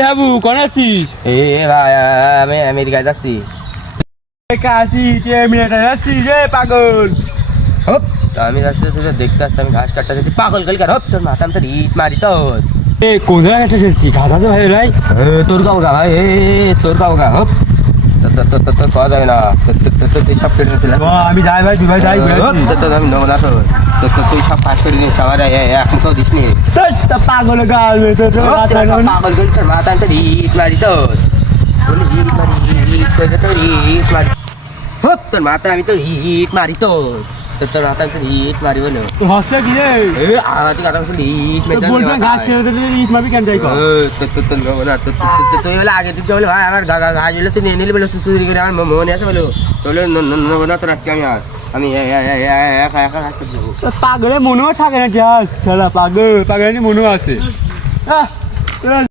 এ বাবু কোন আছিস? এ ভাই আমি আমেরিকায় যাচ্ছি। কাশি কে মিনিট যাচ্ছিস রে পাগল? হপ আমি যাচ্ছি তুই দেখতে আসছি আমি ঘাস কাটতে যাচ্ছি পাগল কালকে হপ তোর মাথা আমি তোর ইট মারি তোর। এ কোন জায়গায় এসেছিস? ঘাস আছে ভাই ভাই? তোর কাউকা ভাই তোর কাউকা হপ তোর পাওয়া যাবে না তুই সব কেটে নিয়েছিল আমি যাই ভাই, তুই ভাই যাই আমি নেবো না তুই সব পাস করে দিস আমার এক মুখেও দিস নি পাগল গাল পাগল গেলি তোর মাথা আমি তোর ইট মারি তোর ইট মারি ইট করে তোর ইট মারি হপ তোর মাথা আমি তোর ইট মারি তোর তোর মাথা আমি তোর ইট মারি বলো তোর হস্তে কি রে? আমার কথা ইট মেরে বলবে ঘাস খেয়ে দিলে ইট মারবি কেন যাই কর? তুই বলে আগে দিকে বলে ভাই আমার ঘাস হলে তুই নিয়ে নিলি বলে চুরি করে আমার মনে আছে বলো বলে নেবো না তোর আজকে আমি একা একা ঘাস করতে যাবো। পাগলে মনেও থাকে না ঘাস ছাড়া, পাগল পাগল মনেও আছে।